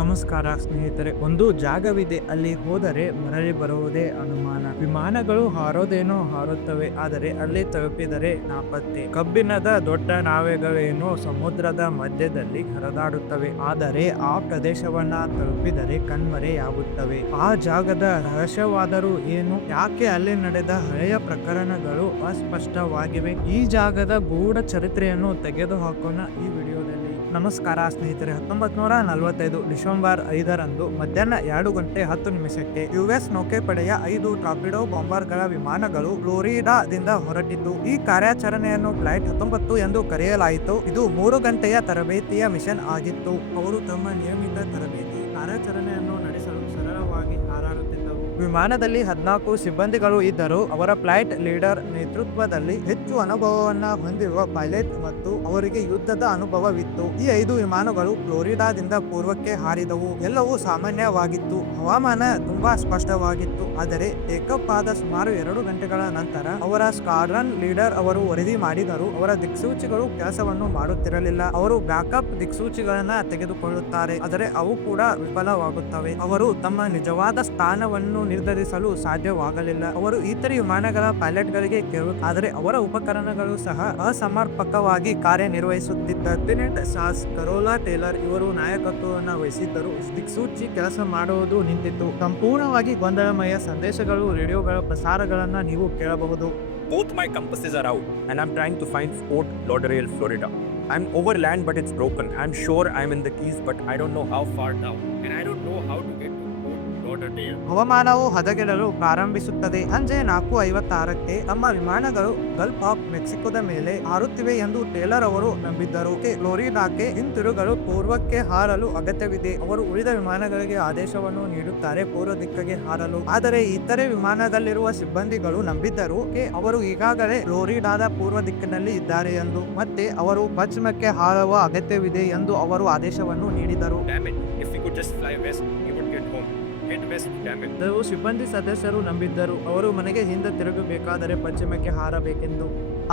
ನಮಸ್ಕಾರ ಸ್ನೇಹಿತರೆ. ಒಂದು ಜಾಗವಿದೆ, ಅಲ್ಲಿ ಹೋದರೆ ಮರಳಿ ಬರುವುದೇ ಅನುಮಾನ. ವಿಮಾನಗಳು ಹಾರೋದೇನೋ ಹಾರುತ್ತವೆ, ಆದರೆ ಅಲ್ಲಿ ತಲುಪಿದರೆ ನಾಪತ್ತೆ. ಕಬ್ಬಿಣದ ದೊಡ್ಡ ನಾವೆಗಳೇನೋ ಸಮುದ್ರದ ಮಧ್ಯದಲ್ಲಿ ಹರಿದಾಡುತ್ತವೆ, ಆದರೆ ಆ ಪ್ರದೇಶವನ್ನ ತಲುಪಿದರೆ ಕಣ್ಮರೆಯಾಗುತ್ತವೆ. ಆ ಜಾಗದ ರಹಸ್ಯವಾದರೂ ಏನು? ಯಾಕೆ ಅಲ್ಲಿ ನಡೆದ ಹಳೆಯ ಪ್ರಕರಣಗಳು ಅಸ್ಪಷ್ಟವಾಗಿವೆ? ಈ ಜಾಗದ ಗೂಢ ಚರಿತ್ರೆಯನ್ನು ತೆಗೆದುಹಾಕೋಣ ಈ ವಿಡಿಯೋದಲ್ಲಿ. ನಮಸ್ಕಾರ ಸ್ನೇಹಿತರೆ. 1945 ಡಿಸೆಂಬರ್ 5ರಂದು ಮಧ್ಯಾಹ್ನ 2:10 ಯುಎಸ್ ನೌಕೆಪಡೆಯ 5 ಟಾರ್ಪಿಡೋ ಬಾಂಬರ್ಗಳ ವಿಮಾನಗಳು ಫ್ಲೋರಿಡಾದಿಂದ ಹೊರಟಿತು. ಈ ಕಾರ್ಯಾಚರಣೆಯನ್ನು ಫ್ಲೈಟ್ 19 ಎಂದು ಕರೆಯಲಾಯಿತು. ಇದು 3 ಗಂಟೆಯ ತರಬೇತಿಯ ಮಿಷನ್ ಆಗಿತ್ತು. ಅವರು ತಮ್ಮ ನಿಯಮಿತ ತರಬೇತಿ ಕಾರ್ಯಾಚರಣೆಯನ್ನು ನಡೆಸಲು ಸರಳವಾಗಿ ಹಾರಾಡುತ್ತಿದ್ದರು. ವಿಮಾನದಲ್ಲಿ 14 ಸಿಬ್ಬಂದಿಗಳು ಇದ್ದರು. ಅವರ ಫ್ಲೈಟ್ ಲೀಡರ್ ನೇತೃತ್ವದಲ್ಲಿ ಹೆಚ್ಚು ಅನುಭವವನ್ನ ಹೊಂದಿರುವ ಪೈಲಟ್ ಮತ್ತು ಅವರಿಗೆ ಯುದ್ಧದ ಅನುಭವವಿತ್ತು. ಈ 5 ವಿಮಾನಗಳು ಫ್ಲೋರಿಡಾದಿಂದ ಪೂರ್ವಕ್ಕೆ ಹಾರಿದವು. ಎಲ್ಲವೂ ಸಾಮಾನ್ಯವಾಗಿತ್ತು. ಹವಾಮಾನ ತುಂಬಾ ಸ್ಪಷ್ಟವಾಗಿತ್ತು. ಆದರೆ ಟೇಕಪ್ ಆದ ಸುಮಾರು 2 ಗಂಟೆಗಳ ನಂತರ ಅವರ ಸ್ಕ್ವಾಡ್ರನ್ ಲೀಡರ್ ಅವರು ವರದಿ ಮಾಡಿದರು. ಅವರ ದಿಕ್ಸೂಚಿಗಳು ಕೆಲಸವನ್ನು ಮಾಡುತ್ತಿರಲಿಲ್ಲ. ಅವರು ಬ್ಯಾಕಪ್ ದಿಕ್ಸೂಚಿಗಳನ್ನ ತೆಗೆದುಕೊಳ್ಳುತ್ತಾರೆ, ಆದರೆ ಅವು ಕೂಡ ವಿಫಲವಾಗುತ್ತವೆ. ಅವರು ತಮ್ಮ ನಿಜವಾದ ಸ್ಥಾನವನ್ನು ನಿರ್ಧರಿಸಲು ಸಾಧ್ಯವಾಗಲಿಲ್ಲ. ಅವರು ಇತರ ವಿಮಾನಗಳ ಪೈಲಟ್ಗಳಿಗೆ ಕೇಳುತ್ತಾರೆ, ಆದರೆ ಅವರ ಉಪಕರಣಗಳು ಸಹ ಅಸಮರ್ಪಕವಾಗಿ ಕಾರ್ಯನಿರ್ವಹಿಸುತ್ತಿದ್ದ. ಲೆಫ್ಟಿನೆಂಟ್ ಸಾಸ್ ಕರೋಲಾ ಟೇಲರ್ ಇವರು ನಾಯಕತ್ವವನ್ನು ವಹಿಸಿದ್ದರು. ದಿಕ್ಸೂಚಿ ಕೆಲಸ ಮಾಡುವುದು ನಿಂತಿತ್ತು. ಸಂಪೂರ್ಣವಾಗಿ ಗೊಂದಲಮಯ ಸಂದೇಶಗಳು, ರೇಡಿಯೋಗಳ ಪ್ರಸಾರಗಳನ್ನ ನೀವು ಕೇಳಬಹುದು. Both my compasses are out and I'm trying to find Fort Lauderdale, Florida. I'm over land but it's broken. I'm sure I'm in the Keys but I don't know how far down. And I don't know how to get to Fort Lauderdale. ಹವಾಮಾನವು ಹದಗೆಡಲು ಪ್ರಾರಂಭಿಸುತ್ತದೆ. ಸಂಜೆ 4:56ಕ್ಕೆ ತಮ್ಮ ವಿಮಾನಗಳು Gulf of ಮೆಕ್ಸಿಕೋದ ಮೇಲೆ ಹಾರುತ್ತಿವೆ ಎಂದು Taylor ಅವರು ನಂಬಿದ್ದರು. ಫ್ಲೋರಿಡಾಕ್ಕೆ ಹಿಂತಿರುಗಲು ಪೂರ್ವಕ್ಕೆ ಹಾರಲು ಅಗತ್ಯವಿದೆ. ಅವರು ಉಳಿದ ವಿಮಾನಗಳಿಗೆ ಆದೇಶವನ್ನು ನೀಡುತ್ತಾರೆ ಪೂರ್ವ ದಿಕ್ಕಿಗೆ ಹಾರಲು. ಆದರೆ ಇತರೆ ವಿಮಾನದಲ್ಲಿರುವ ಸಿಬ್ಬಂದಿಗಳು ನಂಬಿದ್ದರು ಅವರು ಈಗಾಗಲೇ ಫ್ಲೋರಿಡಾದ ಪೂರ್ವ ದಿಕ್ಕಿನಲ್ಲಿ ಇದ್ದಾರೆ ಎಂದು, ಮತ್ತೆ ಅವರು ಪಶ್ಚಿಮಕ್ಕೆ ಹಾರುವ ಅಗತ್ಯವಿದೆ ಎಂದು ಅವರು ಆದೇಶವನ್ನು ನೀಡಿದರು. Damn it, if we could just fly west, we would get home. Head west, damn it. ಸಿಬ್ಬಂದಿ ಸದಸ್ಯರು ನಂಬಿದ್ದರು ಅವರು ಮನೆಗೆ ಹಿಂದೆ ತಿರುಗಬೇಕಾದರೆ ಪಶ್ಚಿಮಕ್ಕೆ ಹಾರಬೇಕೆಂದು.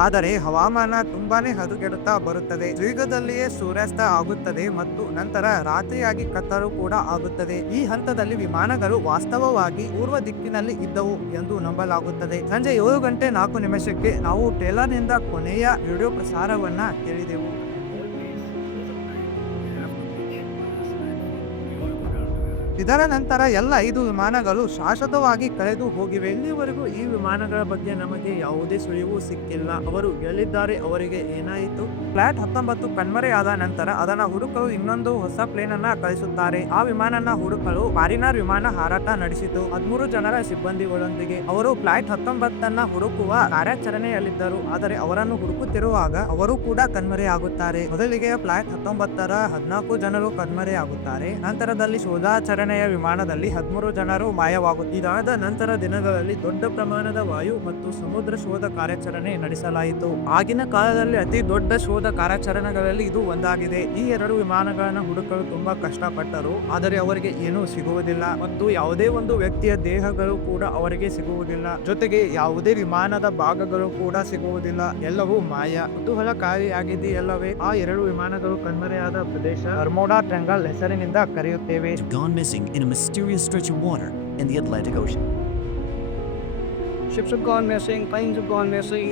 ಆದರೆ ಹವಾಮಾನ ತುಂಬಾನೇ ಹದಗೆಡುತ್ತಾ ಬರುತ್ತದೆ. ಶೀಘ್ರದಲ್ಲಿಯೇ ಸೂರ್ಯಾಸ್ತ ಆಗುತ್ತದೆ ಮತ್ತು ನಂತರ ರಾತ್ರಿಯಾಗಿ ಕತ್ತಲು ಕೂಡ ಆಗುತ್ತದೆ. ಈ ಹಂತದಲ್ಲಿ ವಿಮಾನಗಳು ವಾಸ್ತವವಾಗಿ ಪೂರ್ವ ದಿಕ್ಕಿನಲ್ಲಿ ಇದ್ದವು ಎಂದು ನಂಬಲಾಗುತ್ತದೆ. ಸಂಜೆ 7:04 ನಾವು ಟೇಲರ್ನಿಂದ ಕೊನೆಯ ರೇಡಿಯೋ ಪ್ರಸಾರವನ್ನ ಕೇಳಿದೆವು. ಇದರ ನಂತರ ಎಲ್ಲ 5 ವಿಮಾನಗಳು ಶಾಶ್ವತವಾಗಿ ಕಳೆದು ಹೋಗಿವೆ. ಇಲ್ಲಿವರೆಗೂ ಈ ವಿಮಾನಗಳ ಬಗ್ಗೆ ನಮಗೆ ಯಾವುದೇ ಸುಳಿವು ಸಿಕ್ಕಿಲ್ಲ. ಅವರು ಎಲ್ಲಿದ್ದಾರೆ, ಅವರಿಗೆ ಏನಾಯಿತು? ಫ್ಲೈಟ್ 19 ಕಣ್ಮರೆಯಾದ ನಂತರ ಅದನ್ನ ಹುಡುಕಲು ಇನ್ನೊಂದು ಹೊಸ ಪ್ಲೇನ್ ಅನ್ನ ಕಳಿಸುತ್ತಾರೆ. ಆ ವಿಮಾನನ ಹುಡುಕಲು ಮಾರಿನರ್ ವಿಮಾನ ಹಾರಾಟ ನಡೆಸಿತು 13 ಜನರ ಸಿಬ್ಬಂದಿಗಳೊಂದಿಗೆ. ಅವರು ಫ್ಲೈಟ್ 19 ಹುಡುಕುವ ಕಾರ್ಯಾಚರಣೆಯಲ್ಲಿದ್ದರು. ಆದರೆ ಅವರನ್ನು ಹುಡುಕುತ್ತಿರುವಾಗ ಅವರು ಕೂಡ ಕಣ್ಮರೆಯಾಗುತ್ತಾರೆ. ಮೊದಲಿಗೆ ಫ್ಲೈಟ್ 19ರ 14 ಜನರು ಕಣ್ಮರೆಯಾಗುತ್ತಾರೆ. ನಂತರದಲ್ಲಿ ಶೋಧಾಚರಣೆ ವಿಮಾನದಲ್ಲಿ 13 ಜನರು ಮಾಯವಾಗುತ್ತಾರೆ. ಇದಾದ ನಂತರ ದಿನಗಳಲ್ಲಿ ದೊಡ್ಡ ಪ್ರಮಾಣದ ವಾಯು ಮತ್ತು ಸಮುದ್ರ ಶೋಧ ಕಾರ್ಯಾಚರಣೆ ನಡೆಸಲಾಯಿತು. ಆಗಿನ ಕಾಲದಲ್ಲಿ ಅತಿ ದೊಡ್ಡ ಶೋಧ ಕಾರ್ಯಾಚರಣೆಗಳಲ್ಲಿ ಇದು ಒಂದಾಗಿದೆ. ಈ 2 ವಿಮಾನಗಳನ್ನು ಹುಡುಕಲು ತುಂಬಾ ಕಷ್ಟಪಟ್ಟರು, ಆದರೆ ಅವರಿಗೆ ಏನೂ ಸಿಗುವುದಿಲ್ಲ ಮತ್ತು ಯಾವುದೇ ಒಂದು ವ್ಯಕ್ತಿಯ ದೇಹಗಳು ಕೂಡ ಅವರಿಗೆ ಸಿಗುವುದಿಲ್ಲ. ಜೊತೆಗೆ ಯಾವುದೇ ವಿಮಾನದ ಭಾಗಗಳು ಕೂಡ ಸಿಗುವುದಿಲ್ಲ. ಎಲ್ಲವೂ ಮಾಯ. ಕುತೂಹಲಕಾರಿಯಾಗಿದೆಯಲ್ಲವೇ? ಆ 2 ವಿಮಾನಗಳು ಕಣ್ಮರೆಯಾದ ಪ್ರದೇಶ ಬರ್ಮುಡಾ ಟ್ರಯಾಂಗಲ್ ಹೆಸರಿನಿಂದ ಕರೆಯುತ್ತೇವೆ. Gone missing in a mysterious stretch of water in the Atlantic Ocean. Ships have gone missing, planes have gone missing.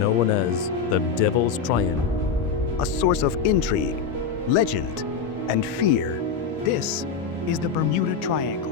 Known as the Devil's Triangle. A source of intrigue, legend, and fear. This is the Bermuda Triangle.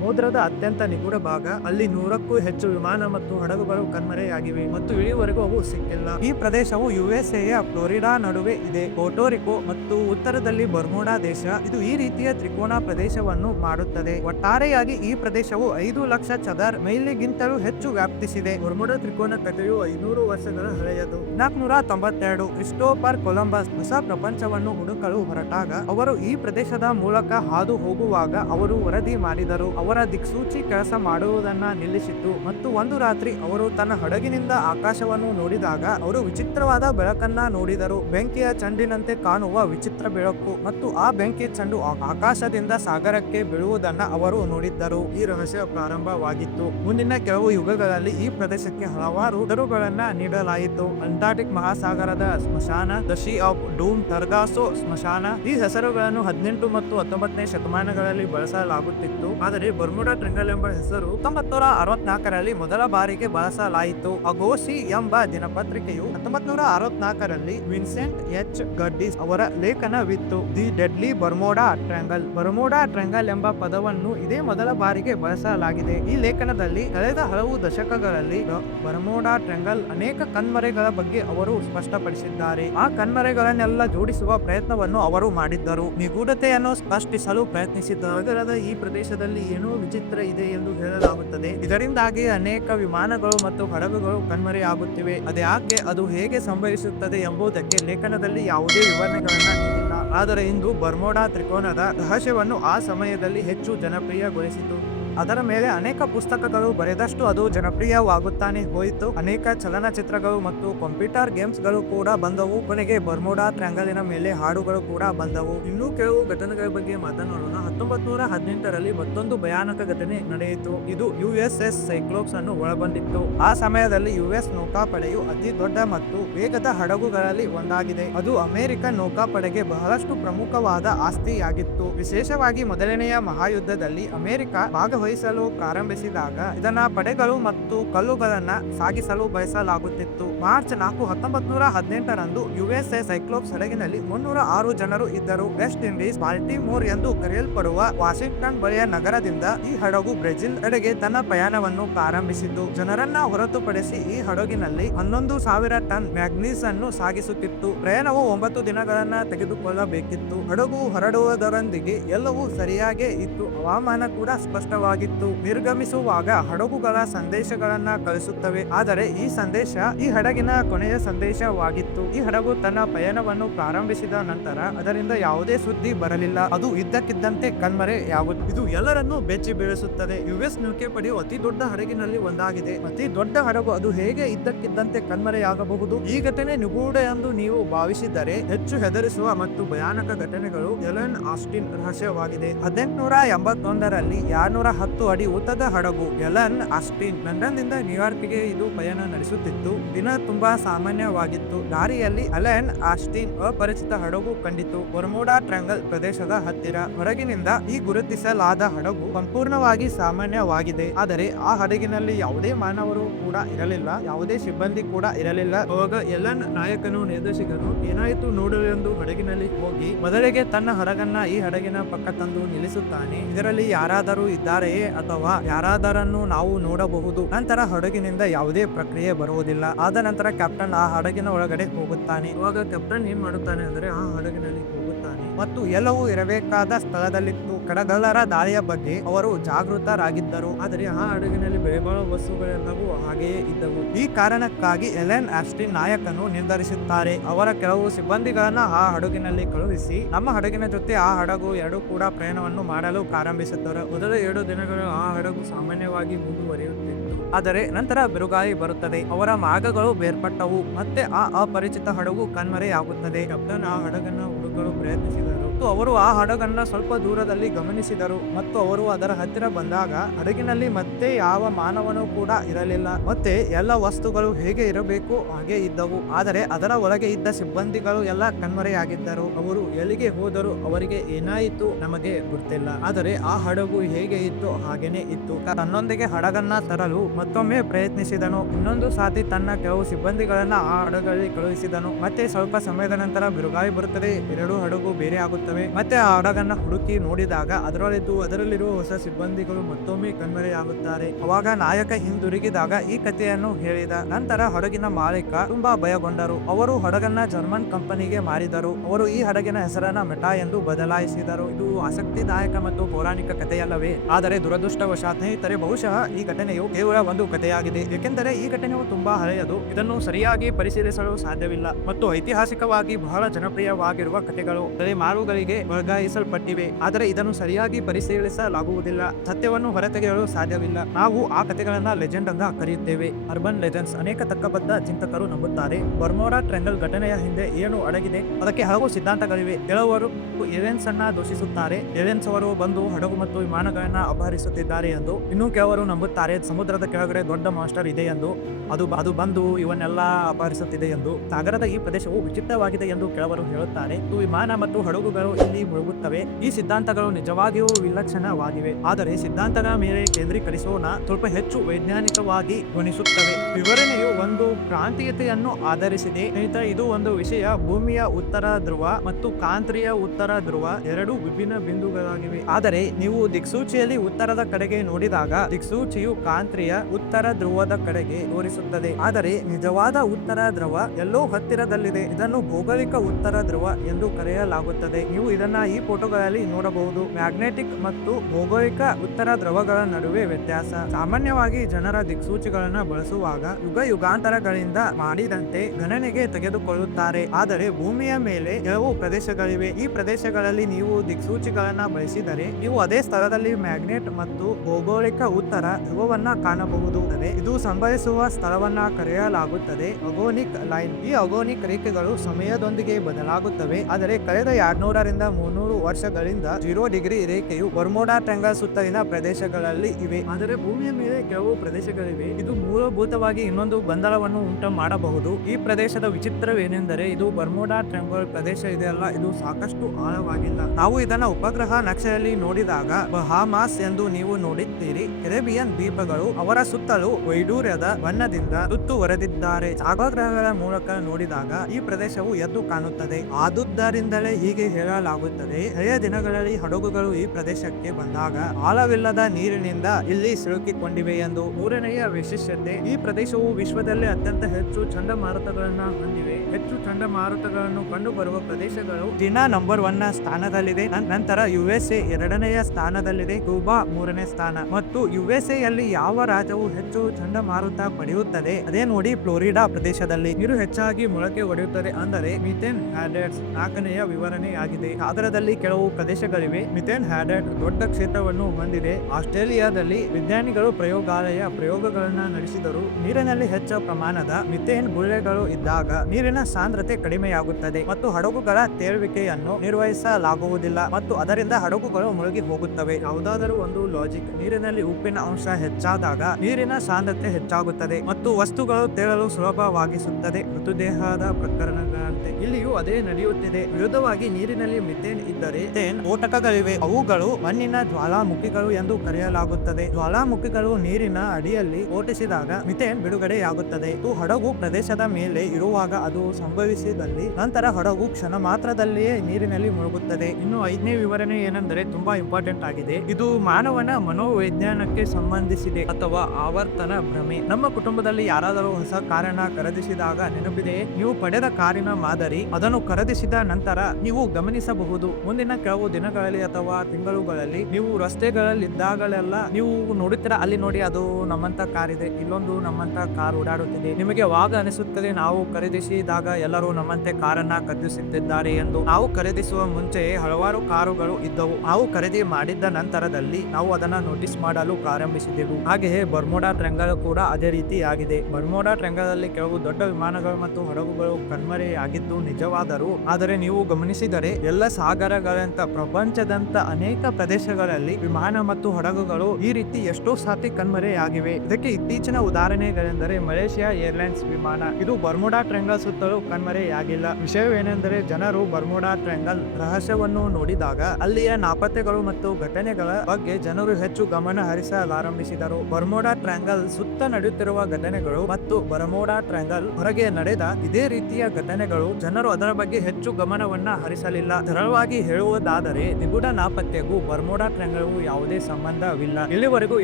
ಸಮುದ್ರದ ಅತ್ಯಂತ ನಿಗೂಢ ಭಾಗ. ಅಲ್ಲಿ 100ಕ್ಕೂ ಹೆಚ್ಚು ವಿಮಾನ ಮತ್ತು ಹಡಗುಗಳು ಕಣ್ಮರೆಯಾಗಿವೆ ಮತ್ತು ಇಳಿವರೆಗೂ ಅವು ಸಿಕ್ಕಿಲ್ಲ. ಈ ಪ್ರದೇಶವು ಯುಎಸ್ಎಯ ಫ್ಲೋರಿಡಾ ನಡುವೆ ಇದೆ. ಪೋರ್ಟೋರಿಕೋ ಮತ್ತು ಉತ್ತರದಲ್ಲಿ ಬರ್ಮುಡಾ ದೇಶ. ಇದು ಈ ರೀತಿಯ ತ್ರಿಕೋನ ಪ್ರದೇಶವನ್ನು ಮಾಡುತ್ತದೆ. ಒಟ್ಟಾರೆಯಾಗಿ ಈ ಪ್ರದೇಶವು 5 ಲಕ್ಷ ಚದರ್ ಮೈಲಿಗಿಂತಲೂ ಹೆಚ್ಚು ವ್ಯಾಪ್ತಿಸಿದೆ. ಬರ್ಮುಡಾ ತ್ರಿಕೋನ ಕಥೆಯು 500 ವರ್ಷಗಳ ಹಳೆಯದು. 1492 ಕ್ರಿಸ್ಟೋಫರ್ ಕೊಲಂಬಸ್ ಹೊಸ ಪ್ರಪಂಚವನ್ನು ಹುಡುಕಲು ಹೊರಟಾಗ ಅವರು ಈ ಪ್ರದೇಶದ ಮೂಲಕ ಹಾದು ಹೋಗುವಾಗ ಅವರು ವರದಿ ಮಾಡಿದರು. ಅವರ ಅವರ ದಿಕ್ಸೂಚಿ ಕೆಲಸ ಮಾಡುವುದನ್ನ ನಿಲ್ಲಿಸಿತು ಮತ್ತು ಒಂದು ರಾತ್ರಿ ಅವರು ತನ್ನ ಹಡಗಿನಿಂದ ಆಕಾಶವನ್ನು ನೋಡಿದಾಗ ಅವರು ವಿಚಿತ್ರವಾದ ಬೆಳಕನ್ನ ನೋಡಿದರು. ಬೆಂಕಿಯ ಚೆಂಡಿನಂತೆ ಕಾಣುವ ವಿಚಿತ್ರ ಬೆಳಕು ಮತ್ತು ಆ ಬೆಂಕಿ ಚೆಂಡು ಆಕಾಶದಿಂದ ಸಾಗರಕ್ಕೆ ಬೀಳುವುದನ್ನ ಅವರು ನೋಡಿದ್ದರು. ಈ ರಹಸ್ಯ ಪ್ರಾರಂಭವಾಗಿತ್ತು. ಮುಂದಿನ ಕೆಲವು ಯುಗಗಳಲ್ಲಿ ಈ ಪ್ರದೇಶಕ್ಕೆ ಹಲವಾರು ಹೆಸರುಗಳನ್ನ ನೀಡಲಾಯಿತು. ಅಂಟಾರ್ಟಿಕ್ ಮಹಾಸಾಗರದ ಸ್ಮಶಾನ, ದ ಶೀ ಆಫ್ ಡೂಮ್, ಟರ್ಗಾಸೋ ಸ್ಮಶಾನ. ಈ ಹೆಸರುಗಳನ್ನು 18 ಮತ್ತು 19ನೇ ಶತಮಾನಗಳಲ್ಲಿ ಬಳಸಲಾಗುತ್ತಿತ್ತು. ಆದರೆ ಬರ್ಮುಡಾ ಟ್ರೆಂಗಲ್ ಎಂಬ ಹೆಸರು 1964ರಲ್ಲಿ ಮೊದಲ ಬಾರಿಗೆ ಬಳಸಲಾಯಿತು. ಅಗೋಸಿ ಎಂಬ ದಿನಪತ್ರಿಕೆಯು 1964ರಲ್ಲಿ ವಿನ್ಸೆಂಟ್ ಎಚ್ ಗಡ್ಡಿಸ್ ಅವರ ಲೇಖನವಿತ್ತು, ದಿ ಡೆಡ್ಲಿ ಬರ್ಮುಡಾ ಟ್ರೆಂಗಲ್. ಬರ್ಮುಡಾ ಟ್ರೆಂಗಲ್ ಎಂಬ ಪದವನ್ನು ಇದೇ ಮೊದಲ ಬಾರಿಗೆ ಬಳಸಲಾಗಿದೆ. ಈ ಲೇಖನದಲ್ಲಿ ಕಳೆದ ಹಲವು ದಶಕಗಳಲ್ಲಿ ಬರ್ಮುಡಾ ಟ್ರೆಂಗಲ್ ಅನೇಕ ಕಣ್ಮರೆಗಳ ಬಗ್ಗೆ ಅವರು ಸ್ಪಷ್ಟಪಡಿಸಿದ್ದಾರೆ. ಆ ಕಣ್ಮರೆಗಳನ್ನೆಲ್ಲ ಜೋಡಿಸುವ ಪ್ರಯತ್ನವನ್ನು ಅವರು ಮಾಡಿದ್ದರು, ನಿಗೂಢತೆಯನ್ನು ಸ್ಪಷ್ಟಿಸಲು ಪ್ರಯತ್ನಿಸಿದ್ದರು. ನಗರದ ಈ ಪ್ರದೇಶದಲ್ಲಿ ಏನೋ ವಿಚಿತ್ರ ಇದೆ ಎಂದು ಹೇಳಲಾಗುತ್ತದೆ. ಇದರಿಂದಾಗಿ ಅನೇಕ ವಿಮಾನಗಳು ಮತ್ತು ಹಡಗುಗಳು ಕಣ್ಮರೆಯಾಗುತ್ತಿವೆ. ಅದ್ಯಾಕೆ, ಅದು ಹೇಗೆ ಸಂಭವಿಸುತ್ತದೆ ಎಂಬುದಕ್ಕೆ ಲೇಖನದಲ್ಲಿ ಯಾವುದೇ ವಿವರಣೆಗಳನ್ನ ನೀಡಿಲ್ಲ. ಆದರೆ ಇಂದು ಬರ್ಮುಡಾ ತ್ರಿಕೋನದ ರಹಸ್ಯವನ್ನು ಆ ಸಮಯದಲ್ಲಿ ಹೆಚ್ಚು ಜನಪ್ರಿಯಗೊಳಿಸಿತು. ಅದರ ಮೇಲೆ ಅನೇಕ ಪುಸ್ತಕಗಳು ಬರೆದಷ್ಟು ಅದು ಜನಪ್ರಿಯವಾಗುತ್ತಾನೆ ಹೋಯಿತು. ಅನೇಕ ಚಲನಚಿತ್ರಗಳು ಮತ್ತು ಕಂಪ್ಯೂಟರ್ ಗೇಮ್ಸ್ ಗಳು ಕೂಡ ಬಂದವು. ಕೊನೆಗೆ ಬರ್ಮುಡಾ ಟ್ರ್ಯಾಂಗಲಿನ ಮೇಲೆ ಹಾಡುಗಳು ಕೂಡ ಬಂದವು. ಇನ್ನೂ ಕೆಲವು ಘಟನೆಗಳ ಬಗ್ಗೆ ಮಾತನಾಡೋಣ. 1918ರಲ್ಲಿ ಮತ್ತೊಂದು ಭಯಾನಕ ಘಟನೆ ನಡೆಯಿತು. ಇದು USS ಸೈಕ್ಲೋಪ್ಸ್ ಅನ್ನು ಒಳಗೊಂಡಿತ್ತು. ಆ ಸಮಯದಲ್ಲಿ US ನೌಕಾಪಡೆಯು ಅತಿ ದೊಡ್ಡ ಮತ್ತು ವೇಗದ ಹಡಗುಗಳಲ್ಲಿ ಒಂದಾಗಿದೆ. ಅದು ಅಮೆರಿಕನ್ ನೌಕಾಪಡೆಗೆ ಬಹಳಷ್ಟು ಪ್ರಮುಖವಾದ ಆಸ್ತಿಯಾಗಿತ್ತು. ವಿಶೇಷವಾಗಿ ಮೊದಲನೆಯ ಮಹಾಯುದ್ಧದಲ್ಲಿ ಅಮೆರಿಕ ಭಾಗವಹಿಸಲು ಪ್ರಾರಂಭಿಸಿದಾಗ ಇದನ್ನ ಪಡೆಗಳು ಮತ್ತು ಕಲ್ಲುಗಳನ್ನ ಸಾಗಿಸಲು ಬಯಸಲಾಗುತ್ತಿತ್ತು. ಮಾರ್ಚ್ 4, 1918ರಂದು USS ಸೈಕ್ಲೋಪ್ಸ್ ಹಡಗಿನಲ್ಲಿ 306 ಜನರು ಇದ್ದರು. ವೆಸ್ಟ್ ಇಂಡೀಸ್ ಬಾಲ್ಟಿಮೋರ್ ಎಂದು ಕರೆಯಲ್ಪಡುವ ವಾಷಿಂಗ್ಟನ್ ಬಳಿಯ ನಗರದಿಂದ ಈ ಹಡಗು ಬ್ರೆಜಿಲ್ ಕಡೆಗೆ ತನ್ನ ಪಯಣವನ್ನು ಪ್ರಾರಂಭಿಸಿತು. ಜನರನ್ನ ಹೊರತುಪಡಿಸಿ ಈ ಹಡಗಿನಲ್ಲಿ 11,000 ಟನ್ ಮ್ಯಾಗ್ನೀಸ್ ಅನ್ನು ಸಾಗಿಸುತ್ತಿತ್ತು. ಪ್ರಯಾಣವು 9 ದಿನಗಳನ್ನ ತೆಗೆದುಕೊಳ್ಳಬೇಕಿತ್ತು. ಹಡಗು ಹೊರಡುವುದರೊಂದಿಗೆ ಎಲ್ಲವೂ ಸರಿಯಾಗೇ ಇತ್ತು. ಹವಾಮಾನ ಕೂಡ ಸ್ಪಷ್ಟವಾಗಿತ್ತು. ನಿರ್ಗಮಿಸುವಾಗ ಹಡಗುಗಳ ಸಂದೇಶಗಳನ್ನ ಕಳಿಸುತ್ತವೆ. ಆದರೆ ಈ ಸಂದೇಶ ಈ ಹಡಗಿನ ಕೊನೆಯ ಸಂದೇಶವಾಗಿತ್ತು. ಈ ಹಡಗು ತನ್ನ ಪಯಣವನ್ನು ಪ್ರಾರಂಭಿಸಿದ ನಂತರ ಅದರಿಂದ ಯಾವುದೇ ಸುದ್ದಿ ಬರಲಿಲ್ಲ. ಅದು ಇದ್ದಕ್ಕಿದ್ದಂತೆ ಕಣ್ಮರೆಯಾಗುತ್ತದೆ. ಇದು ಎಲ್ಲರನ್ನೂ ಬೆಚ್ಚಿ ಬೀಳಿಸುತ್ತದೆ. US ನೌಕಾಪಡೆಯು ಅತಿ ದೊಡ್ಡ ಹಡಗಿನಲ್ಲಿ ಒಂದಾಗಿದೆ. ಅತಿ ದೊಡ್ಡ ಹಡಗು ಅದು ಹೇಗೆ ಇದ್ದಕ್ಕಿದ್ದಂತೆ ಕಣ್ಮರೆಯಾಗಬಹುದು? ಈ ಘಟನೆ ನಿಗೂಢ ಎಂದು ನೀವು ಭಾವಿಸಿದರೆ ಹೆಚ್ಚು ಹೆದರಿಸುವ ಮತ್ತು ಭಯಾನಕ ಘಟನೆಗಳು ಎಲೆನ್ ಆಸ್ಟಿನ್ ರಹಸ್ಯವಾಗಿದೆ. 1881ರಲ್ಲಿ 210 ಅಡಿ ಉದ್ದದ ಹಡಗು ಎಲೆನ್ ಆಸ್ಟಿನ್ ಲಂಡನ್ನಿಂದ ನ್ಯೂಯಾರ್ಕ್ಗೆ ಇದು ಪಯಣ ನಡೆಸುತ್ತಿತ್ತು. ದಿನ ತುಂಬಾ ಸಾಮಾನ್ಯವಾಗಿತ್ತು. ದಾರಿಯಲ್ಲಿ ಎಲೆನ್ ಆಸ್ಟಿನ್ ಅಪರಿಚಿತ ಹಡಗು ಕಂಡಿತು. ಬರ್ಮುಡಾ ಟ್ರ್ಯಾಂಗಲ್ ಪ್ರದೇಶದ ಹತ್ತಿರ. ಹೊರಗಿನಿಂದ ಈ ಗುರುತಿಸಲಾದ ಹಡಗು ಸಂಪೂರ್ಣವಾಗಿ ಸಾಮಾನ್ಯವಾಗಿದೆ. ಆದರೆ ಆ ಹಡಗಿನಲ್ಲಿ ಯಾವುದೇ ಮಾನವರು ಕೂಡ ಇರಲಿಲ್ಲ, ಯಾವುದೇ ಸಿಬ್ಬಂದಿ ಕೂಡ ಇರಲಿಲ್ಲ. ಅವಾಗ ಎಲೆನ್ ನಾಯಕನು ನಿರ್ದೇಶಕನು ಏನಾಯಿತು ನೋಡಲು ಎಂದು ಹಡಗಿನಲ್ಲಿ ಹೋಗಿ ಮೊದಲಿಗೆ ತನ್ನ ಹಡಗನ್ನ ಈ ಹಡಗಿನ ಪಕ್ಕ ತಂದು ನಿಲ್ಲಿಸುತ್ತಾನೆ. ಇದರಲ್ಲಿ ಯಾರಾದರೂ ಇದ್ದಾರೆಯೇ ಅಥವಾ ಯಾರಾದರನ್ನು ನಾವು ನೋಡಬಹುದು. ನಂತರ ಹಡಗಿನಿಂದ ಯಾವುದೇ ಪ್ರಕ್ರಿಯೆ ಬರುವುದಿಲ್ಲ. ಆದ ನಂತರ ಕ್ಯಾಪ್ಟನ್ ಆ ಹಡಗಿನ ಒಳಗಡೆ ಹೋಗುತ್ತಾನೆ. ಅವಾಗ ಕ್ಯಾಪ್ಟನ್ ಏನ್ ಮಾಡುತ್ತಾನೆ ಅಂದ್ರೆ ಆ ಹಡಗಿನಲ್ಲಿ ಹೋಗುತ್ತಾನೆ ಮತ್ತು ಎಲ್ಲವೂ ಇರಬೇಕಾದ ಸ್ಥಳದಲ್ಲಿತ್ತು. ಕಡಗಳ್ಳರ ದಾಳಿಯ ಬಗ್ಗೆ ಅವರು ಜಾಗೃತರಾಗಿದ್ದರು. ಆದರೆ ಆ ಹಡಗಿನಲ್ಲಿ ಬೆಲೆಬಾಳುವ ವಸ್ತುಗಳೆಲ್ಲವೂ ಹಾಗೆಯೇ ಇದ್ದವು. ಈ ಕಾರಣಕ್ಕಾಗಿ ಎಲೆನ್ ಆಸ್ಟಿನ್ ನಾಯಕನು ನಿರ್ಧರಿಸುತ್ತಾರೆ ಅವರ ಕೆಲವು ಸಿಬ್ಬಂದಿಗಳನ್ನ ಆ ಹಡಗಿನಲ್ಲಿ ಕಳುಹಿಸಿ ನಮ್ಮ ಹಡಗಿನ ಜೊತೆ ಆ ಹಡಗು ಎರಡು ಕೂಡ ಪ್ರಯಾಣವನ್ನು ಮಾಡಲು ಪ್ರಾರಂಭಿಸುತ್ತಾರೆ. ಮೊದಲ 7 ದಿನಗಳು ಆ ಹಡಗು ಸಾಮಾನ್ಯವಾಗಿ ಮುಂದುವರಿಯುತ್ತಿತ್ತು. ಆದರೆ ನಂತರ ಬಿರುಗಾಳಿ ಬರುತ್ತದೆ. ಅವರ ಮಾರ್ಗಗಳು ಬೇರ್ಪಟ್ಟವು. ಮತ್ತೆ ಆ ಅಪರಿಚಿತ ಹಡಗು ಕಣ್ಮರೆಯಾಗುತ್ತದೆ. ಕ್ಯಾಪ್ಟನ್ ಆ ಹಡಗನ್ನ ಹುಡುಕಲು ಪ್ರಯತ್ನಿಸಿದರು ಮತ್ತು ಅವರು ಆ ಹಡಗನ್ನ ಸ್ವಲ್ಪ ದೂರದಲ್ಲಿ ಗಮನಿಸಿದರು ಮತ್ತು ಅವರು ಅದರ ಹತ್ತಿರ ಬಂದಾಗ ಹಡಗಿನಲ್ಲಿ ಮತ್ತೆ ಯಾವ ಮಾನವನೂ ಕೂಡ ಇರಲಿಲ್ಲ. ಮತ್ತೆ ಎಲ್ಲ ವಸ್ತುಗಳು ಹೇಗೆ ಇರಬೇಕು ಹಾಗೆ ಇದ್ದವು. ಆದರೆ ಅದರ ಒಳಗೆ ಇದ್ದ ಸಿಬ್ಬಂದಿಗಳು ಎಲ್ಲ ಕಣ್ಮರೆಯಾಗಿದ್ದರು. ಅವರು ಎಲ್ಲಿಗೆ ಹೋದರು, ಅವರಿಗೆ ಏನಾಯಿತು ನಮಗೆ ಗೊತ್ತಿಲ್ಲ. ಆದರೆ ಆ ಹಡಗು ಹೇಗೆ ಇತ್ತು ಹಾಗೇನೆ ಇತ್ತು. ತನ್ನೊಂದಿಗೆ ಹಡಗನ್ನ ತರಲು ಮತ್ತೊಮ್ಮೆ ಪ್ರಯತ್ನಿಸಿದನು. ಇನ್ನೊಂದು ಸಾರಿ ತನ್ನ ಕೆಲವು ಸಿಬ್ಬಂದಿಗಳನ್ನ ಆ ಹಡಗಲ್ಲಿ ಕಳುಹಿಸಿದನು. ಮತ್ತೆ ಸ್ವಲ್ಪ ಸಮಯದ ನಂತರ ಬಿರುಗಾಳಿ ಬರುತ್ತದೆ. 2 ಹಡಗು ಬೇರೆ ಆಗುತ್ತವೆ. ಮತ್ತೆ ಆ ಹಡಗನ್ನ ಹುಡುಕಿ ನೋಡಿದಾಗ ಅದರಲ್ಲಿರುವ ಹೊಸ ಸಿಬ್ಬಂದಿಗಳು ಮತ್ತೊಮ್ಮೆ ಕಣ್ಮರೆಯಾಗುತ್ತಾರೆ. ಅವಾಗ ನಾಯಕ ಹಿಂದಿರುಗಿದಾಗ ಈ ಕಥೆಯನ್ನು ಹೇಳಿದ. ನಂತರ ಹಡಗಿನ ಮಾಲೀಕ ತುಂಬಾ ಭಯಗೊಂಡರು. ಅವರು ಹಡಗನ್ನ ಜರ್ಮನ್ ಕಂಪನಿಗೆ ಮಾರಿದರು. ಅವರು ಈ ಹಡಗಿನ ಹೆಸರನ್ನ ಮೆಟಾ ಎಂದು ಬದಲಾಯಿಸಿದರು. ಇದು ಆಸಕ್ತಿದಾಯಕ ಮತ್ತು ಪೌರಾಣಿಕ ಕಥೆಯಲ್ಲವೇ? ಆದರೆ ದುರದೃಷ್ಟವಶಾತ್ ಸ್ನೇಹಿತರೆ, ಬಹುಶಃ ಈ ಘಟನೆಯು ಕೇವಲ ಒಂದು ಕಥೆಯಾಗಿದೆ, ಏಕೆಂದರೆ ಈ ಘಟನೆಯು ತುಂಬಾ ಹಳೆಯದು. ಇದನ್ನು ಸರಿಯಾಗಿ ಪರಿಶೀಲಿಸಲು ಸಾಧ್ಯವಿಲ್ಲ ಮತ್ತು ಐತಿಹಾಸಿಕವಾಗಿ ಬಹಳ ಜನಪ್ರಿಯವಾಗಿರುವ ಕಥೆಗಳು ತಲೆಮಾರುಗಳಿಗೆ ವರ್ಗಾಯಿಸಲ್ಪಟ್ಟಿವೆ, ಆದರೆ ಇದನ್ನು ಸರಿಯಾಗಿ ಪರಿಶೀಲಿಸಲಾಗುವುದಿಲ್ಲ. ಸತ್ಯವನ್ನು ಹೊರತೆಗೆಯಲು ಸಾಧ್ಯವಿಲ್ಲ. ನಾವು ಆ ಕಥೆಗಳನ್ನ ಲೆಜೆಂಡ್ ಅಂತ ಕರೆಯುತ್ತೇವೆ, ಅರ್ಬನ್ ಲೆಜೆಂಡ್ಸ್. ಅನೇಕ ತರ್ಕಬದ್ಧ ಚಿಂತಕರು ನಂಬುತ್ತಾರೆ ಬರ್ಮುಡಾ ಟ್ರಯಾಂಗಲ್ ಘಟನೆಯ ಹಿಂದೆ ಏನು ಅಡಗಿದೆ. ಅದಕ್ಕೆ ಹಲವು ಸಿದ್ಧಾಂತಗಳಿವೆ. ಕೆಲವರು ಏಲಿಯನ್ಸ್ ಅನ್ನ ದೂಷಿಸುತ್ತಾರೆ, ಏಲಿಯನ್ಸ್ ಅವರು ಬಂದು ಹಡಗು ಮತ್ತು ವಿಮಾನಗಳನ್ನ ಅಪಹರಿಸುತ್ತಿದ್ದಾರೆ ಎಂದು. ಇನ್ನು ಕೆಲವರು ನಂಬುತ್ತಾರೆ ಸಮುದ್ರದ ಕೆಳಗಡೆ ದೊಡ್ಡ ಮಾಸ್ಟರ್ ಇದೆ ಎಂದು, ಅದು ಬಂದು ಇವನ್ನೆಲ್ಲ ಅಪಹರಿಸುತ್ತಿದೆ ಎಂದು. ಸಾಗರದ ಈ ಪ್ರದೇಶವು ವಿಚಿತ್ರವಾಗಿದೆ ಎಂದು ಕೆಲವರು ಹೇಳುತ್ತಾರೆ. ವಿಮಾನ ಮತ್ತು ಹಡಗುಗಳು ಇಲ್ಲಿ ಮುಳುಗುತ್ತವೆ. ಈ ಸಿದ್ಧಾಂತಗಳು ನಿಜವಾಗಿಯೂ ವಿಲಕ್ಷಣವಾಗಿವೆ, ಆದರೆ ಸಿದ್ಧಾಂತಗಳ ಮೇಲೆ ಕೇಂದ್ರೀಕರಿಸೋಣ ಸ್ವಲ್ಪ ಹೆಚ್ಚು ವೈಜ್ಞಾನಿಕವಾಗಿ ಧ್ವನಿಸುತ್ತವೆ. ವಿವರಣೆಯು ಒಂದು ಕ್ರಾಂತೀಯತೆಯನ್ನು ಆಧರಿಸಿದೆ. ಇದು ಒಂದು ವಿಷಯ. ಭೂಮಿಯ ಉತ್ತರ ಧ್ರುವ ಮತ್ತು ಕಾಂತೀಯ ಉತ್ತರ ಧ್ರುವ ಎರಡು ವಿಭಿನ್ನ ಬಿಂದುಗಳಾಗಿವೆ. ಆದರೆ ನೀವು ದಿಕ್ಸೂಚಿಯಲ್ಲಿ ಉತ್ತರದ ಕಡೆಗೆ ನೋಡಿದಾಗ ದಿಕ್ಸೂಚಿಯು ಕಾಂತೀಯ ಉತ್ತರ ಧ್ರುವದ ಕಡೆಗೆ ತೋರಿಸುತ್ತದೆ, ಆದರೆ ನಿಜವಾದ ಉತ್ತರ ಧ್ರುವ ಎಲ್ಲೋ ಹತ್ತಿರದಲ್ಲಿದೆ. ಇದನ್ನು ಭೌಗೋಳಿಕ ಉತ್ತರ ಧ್ರುವ ಎಂದು ಕರೆಯಲಾಗುತ್ತದೆ. ನೀವು ಇದನ್ನ ಈ ಫೋಟೋಗಳಲ್ಲಿ ನೋಡಬಹುದು. ಮ್ಯಾಗ್ನೆಟಿಕ್ ಮತ್ತು ಭೌಗೋಳಿಕ ಉತ್ತರ ಧ್ರುವಗಳ ನಡುವೆ ವ್ಯತ್ಯಾಸ. ಸಾಮಾನ್ಯವಾಗಿ ಜನರ ದಿಕ್ಸೂಚಿಗಳನ್ನ ಬಳಸುವಾಗ ಯುಗಾಂತರಗಳಿಂದ ಮಾಡಿದಂತೆ ಗಣನೆಗೆ ತೆಗೆದುಕೊಳ್ಳುತ್ತಾರೆ, ಆದರೆ ಭೂಮಿಯ ಮೇಲೆ ಕೆಲವು ಪ್ರದೇಶಗಳಿವೆ. ಈ ಪ್ರದೇಶಗಳಲ್ಲಿ ನೀವು ದಿಕ್ಸೂಚಿಗಳನ್ನ ಬಳಸಿದರೆ ನೀವು ಅದೇ ಸ್ಥಳದಲ್ಲಿ ಮ್ಯಾಗ್ನೆಟ್ ಮತ್ತು ಭೌಗೋಳಿಕ ಉತ್ತರ ಧ್ರುವವನ್ನ ಕಾಣಬಹುದು. ಇದು ಸಂಭವಿಸುವ ಸ್ಥಳವನ್ನ ಕರೆಯಲಾಗುತ್ತದೆ ಅಗೋನಿಕ್ ಲೈನ್. ಈ ಅಗೋನಿಕ್ ರೇಖೆಗಳು ಸಮಯದೊಂದಿಗೆ ಬದಲಾಗುತ್ತವೆ, ಆದರೆ ಕಳೆದ 200 ರಿಂದ 300 ವರ್ಷಗಳಿಂದ 0 ಡಿಗ್ರಿ ರೇಖೆಯು ಬರ್ಮುಡಾ ಟ್ರಯಾಂಗಲ್ ಸುತ್ತಲಿನ ಪ್ರದೇಶಗಳಲ್ಲಿ ಇವೆ, ಆದರೆ ಭೂಮಿಯ ಮೇಲೆ ಕೆಲವು ಪ್ರದೇಶಗಳಿವೆ. ಇದು ಮೂಲಭೂತವಾಗಿ ಇನ್ನೊಂದು ಗೊಂದಲವನ್ನು ಉಂಟು ಮಾಡಬಹುದು. ಈ ಪ್ರದೇಶದ ವಿಚಿತ್ರವೇನೆಂದರೆ ಇದು ಬರ್ಮುಡಾ ಟ್ರಯಾಂಗಲ್ ಪ್ರದೇಶ ಇದೆಯಲ್ಲ, ಇದು ಸಾಕಷ್ಟು ಆಳವಾಗಿಲ್ಲ. ನಾವು ಇದನ್ನ ಉಪಗ್ರಹ ನಕ್ಷೆಯಲ್ಲಿ ನೋಡಿದಾಗ ಬಹಾಮಾಸ್ ಎಂದು ನೀವು ನೋಡಿದ್ದೀರಿ. ಕೆರೆಬಿಯನ್ ದ್ವೀಪಗಳು ಅವರ ಸುತ್ತಲೂ ವೈಡೂರ್ಯದ ಬಣ್ಣದಿಂದ ಸುತ್ತುವರೆದಿದ್ದಾರೆ. ಸಾಗರಗಳ ಮೂಲಕ ನೋಡಿದಾಗ ಈ ಪ್ರದೇಶವು ಎದ್ದು ಕಾಣುತ್ತದೆ. ಆದುದರಿಂದಲೇ ಹೀಗೆ ಹೇಳಲಾಗುತ್ತದೆ, ಹಳೆಯ ದಿನಗಳಲ್ಲಿ ಹಡಗುಗಳು ಈ ಪ್ರದೇಶಕ್ಕೆ ಬಂದಾಗ ಆಳವಿಲ್ಲದ ನೀರಿನಿಂದ ಇಲ್ಲಿ ಸಿಲುಕಿಕೊಂಡಿವೆ ಎಂದು. ಮೂರನೆಯ ವಿಶೇಷತೆ, ಈ ಪ್ರದೇಶವು ವಿಶ್ವದಲ್ಲೇ ಅತ್ಯಂತ ಹೆಚ್ಚು ಚಂಡಮಾರುತಗಳನ್ನ ಹೊಂದಿವೆ. ಹೆಚ್ಚು ಚಂಡಮಾರುತಗಳನ್ನು ಕಂಡು ಬರುವ ಪ್ರದೇಶಗಳು ಚೀನಾ ನಂಬರ್ 1 ನ ಸ್ಥಾನದಲ್ಲಿದೆ. ನಂತರ USA 2ನೆಯ ಸ್ಥಾನದಲ್ಲಿದೆ, ಕ್ಯೂಬಾ 3ನೇ ಸ್ಥಾನ. ಮತ್ತು USA ಯಲ್ಲಿ ಯಾವ ರಾಜ್ಯವು ಹೆಚ್ಚು ಚಂಡಮಾರುತ ಪಡೆಯುತ್ತದೆ? ಅದೇ ನೋಡಿ, ಫ್ಲೋರಿಡಾ ಪ್ರದೇಶದಲ್ಲಿ ನೀರು ಹೆಚ್ಚಾಗಿ ಮೊಳಕೆ ಒಡೆಯುತ್ತದೆ, ಅಂದರೆ ಮಿಥೇನ್ ಹ್ಯಾಡೆಟ್ಸ್ 4ನೆಯ ವಿವರಣೆಯಾಗಿದೆ. ಸಾಗರದಲ್ಲಿ ಕೆಲವು ಪ್ರದೇಶಗಳಿವೆ. ಮಿಥೇನ್ ಹ್ಯಾಡೆಟ್ ದೊಡ್ಡ ಕ್ಷೇತ್ರವನ್ನು ಹೊಂದಿದೆ. ಆಸ್ಟ್ರೇಲಿಯಾದಲ್ಲಿ ವಿಜ್ಞಾನಿಗಳು ಪ್ರಯೋಗಗಳನ್ನ ನಡೆಸಿದರು. ನೀರಿನಲ್ಲಿ ಹೆಚ್ಚು ಪ್ರಮಾಣದ ಮಿಥೇನ್ ಗುಳ್ಳೆಗಳು ಇದ್ದಾಗ ನೀರಿನ ಸಾಂದ್ರತೆ ಕಡಿಮೆಯಾಗುತ್ತದೆ ಮತ್ತು ಹಡಗುಗಳ ತೇಲುವಿಕೆಯನ್ನು ನಿರ್ವಹಿಸಲಾಗುವುದಿಲ್ಲ ಮತ್ತು ಅದರಿಂದ ಹಡಗುಗಳು ಮುಳುಗಿ ಹೋಗುತ್ತವೆ. ಯಾವುದಾದರೂ ಒಂದು ಲಾಜಿಕ್, ನೀರಿನಲ್ಲಿ ಉಪ್ಪಿನ ಅಂಶ ಹೆಚ್ಚಾದಾಗ ನೀರಿನ ಸಾಂದ್ರತೆ ಹೆಚ್ಚಾಗುತ್ತದೆ ಮತ್ತು ವಸ್ತುಗಳು ತೇಲಲು ಸುಲಭವಾಗಿಸುತ್ತದೆ. ಮೃತದೇಹದ ಪ್ರಕರಣಗಳಂತೆ ಇಲ್ಲಿಯೂ ಅದೇ ನಡೆಯುತ್ತಿದೆ. ವಿರುದ್ಧವಾಗಿ ನೀರಿನಲ್ಲಿ ಮಿಥೇನ್ ಇದ್ದರೆ ಸ್ಫೋಟಕಗಳಿವೆ. ಅವುಗಳು ಮಣ್ಣಿನ ಜ್ವಾಲಾಮುಖಿಗಳು ಎಂದು ಕರೆಯಲಾಗುತ್ತದೆ. ಜ್ವಾಲಾಮುಖಿಗಳು ನೀರಿನ ಅಡಿಯಲ್ಲಿ ಸ್ಫೋಟಿಸಿದಾಗ ಮಿಥೇನ್ ಬಿಡುಗಡೆಯಾಗುತ್ತದೆ. ಹಡಗು ಪ್ರದೇಶದ ಮೇಲೆ ಇರುವಾಗ ಅದು ಸಂಭವಿಸಿದಲ್ಲಿ ನಂತರ ಹಡಗು ಕ್ಷಣ ಮಾತ್ರದಲ್ಲಿಯೇ ನೀರಿನಲ್ಲಿ ಮುಳುಗುತ್ತದೆ. ಇನ್ನು 5ನೇ ವಿವರಣೆ ಏನೆಂದರೆ ತುಂಬಾ ಇಂಪಾರ್ಟೆಂಟ್ ಆಗಿದೆ. ಇದು ಮಾನವನ ಮನೋವಿಜ್ಞಾನಕ್ಕೆ ಸಂಬಂಧಿಸಿದೆ ಅಥವಾ ಆವರ್ತನ ಭ್ರಮೆ. ನಮ್ಮ ಕುಟುಂಬದಲ್ಲಿ ಯಾರಾದರೂ ಹೊಸ ಕಾರನ್ನ ಖರೀದಿಸಿದಾಗ ನೆನಪಿದೆ, ನೀವು ಪಡೆದ ಕಾರಿನ ಮಾದರಿ ಅದನ್ನು ಖರೀದಿಸಿದ ನಂತರ ನೀವು ಗಮನಿಸಬಹುದು ಮುಂದಿನ ಕೆಲವು ದಿನಗಳಲ್ಲಿ ಅಥವಾ ತಿಂಗಳುಗಳಲ್ಲಿ ನೀವು ರಸ್ತೆಗಳಲ್ಲಿದ್ದಾಗಲೆಲ್ಲ ನೀವು ನೋಡುತ್ತೀರಾ, ಅಲ್ಲಿ ನೋಡಿ ಅದು ನಮ್ಮಂತ ಕಾರ್ ಇದೆ, ಇಲ್ಲೊಂದು ನಮ್ಮಂತ ಕಾರ್ ಓಡಾಡುತ್ತಿದೆ. ನಿಮಗೆ ವಾಗ ಅನಿಸುತ್ತದೆ ನಾವು ಖರೀದಿಸಿದಾಗ ಎಲ್ಲರೂ ನಮ್ಮಂತೆ ಕಾರನ್ನ ಖರೀದಿಸುತ್ತಿದ್ದಾರೆ ಎಂದು. ನಾವು ಖರೀದಿಸುವ ಮುಂಚೆಯೇ ಹಲವಾರು ಕಾರುಗಳು ಇದ್ದವು. ನಾವು ಖರೀದಿ ಮಾಡಿದ್ದ ನಂತರದಲ್ಲಿ ನಾವು ಅದನ್ನ ನೋಟಿಸ್ ಮಾಡಲು ಪ್ರಾರಂಭಿಸಿದೆವು. ಹಾಗೆಯೇ ಬರ್ಮುಡಾ ಟ್ರಯಾಂಗಲ್ ಕೂಡ ಅದೇ ರೀತಿ ಆಗಿದೆ. ಬರ್ಮುಡಾ ಟ್ರಯಾಂಗಲ್ ಅಲ್ಲಿ ಕೆಲವು ದೊಡ್ಡ ವಿಮಾನಗಳು ಮತ್ತು ಹಡಗುಗಳು ಕಣ್ಮರೆಯಾಗಿದ್ದು ನಿಜವಾದರು, ಆದರೆ ನೀವು ಗಮನಿಸಿದರೆ ಎಲ್ಲ ಸಾಗರಗಳಂತ ಪ್ರಪಂಚದಂತ ಅನೇಕ ಪ್ರದೇಶಗಳಲ್ಲಿ ವಿಮಾನ ಮತ್ತು ಹಡಗುಗಳು ಈ ರೀತಿ ಎಷ್ಟೋ ಸಾತಿ ಕಣ್ಮರೆಯಾಗಿವೆ. ಇದಕ್ಕೆ ಇತ್ತೀಚಿನ ಉದಾಹರಣೆಗಳೆಂದರೆ ಮಲೇಷಿಯಾ ಏರ್ಲೈನ್ಸ್ ವಿಮಾನ. ಇದು ಬರ್ಮುಡಾ ಟ್ರಯಾಂಗಲ್ ಸುತ್ತಲೂ ಕಣ್ಮರೆಯಾಗಿಲ್ಲ. ವಿಷಯವೇನೆಂದರೆ ಜನರು ಬರ್ಮುಡಾ ಟ್ರಯಾಂಗಲ್ ರಹಸ್ಯವನ್ನು ನೋಡಿದಾಗ ಅಲ್ಲಿಯ ನಾಪತ್ತೆಗಳು ಮತ್ತು ಘಟನೆಗಳ ಬಗ್ಗೆ ಜನರು ಹೆಚ್ಚು ಗಮನ ಹರಿಸಲಾರಂಭಿಸಿದರು. ಬರ್ಮುಡಾ ಟ್ರಯಾಂಗಲ್ ಸುತ್ತ ನಡೆಯುತ್ತಿರುವ ಘಟನೆಗಳು ಮತ್ತು ಬರ್ಮುಡಾ ಟ್ರಯಾಂಗಲ್ ಹೊರಗೆ ನಡೆದ ಇದೇ ರೀತಿಯ ಘಟನೆಗಳು ಜನರು ಅದರ ಬಗ್ಗೆ ಹೆಚ್ಚು ಗಮನವನ್ನ ಹರಿಸಲಿಲ್ಲ. ಸರಳವಾಗಿ ಹೇಳುವುದಾದರೆ ನಿಗೂಢ ನಾಪತ್ತೆಗೂ ಬರ್ಮುಡಾ ಟ್ರಯಾಂಗಲ್ಗೂ ಯಾವುದೇ ಸಂಬಂಧವಿಲ್ಲ. ಇಲ್ಲಿವರೆಗೂ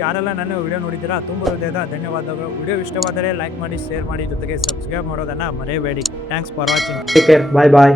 ಯಾರೆಲ್ಲ ನನ್ನ ವಿಡಿಯೋ ನೋಡಿದ್ದೀರಾ ತುಂಬ ಹೃದಯದ ಧನ್ಯವಾದಗಳು. ವಿಡಿಯೋ ಇಷ್ಟವಾದರೆ ಲೈಕ್ ಮಾಡಿ, ಶೇರ್ ಮಾಡಿ, ಜೊತೆಗೆ ಸಬ್ಸ್ಕ್ರೈಬ್ ಮಾಡೋದನ್ನ ಮರೆಯಬೇಡಿ. Thanks for watching. Take care. Bye bye.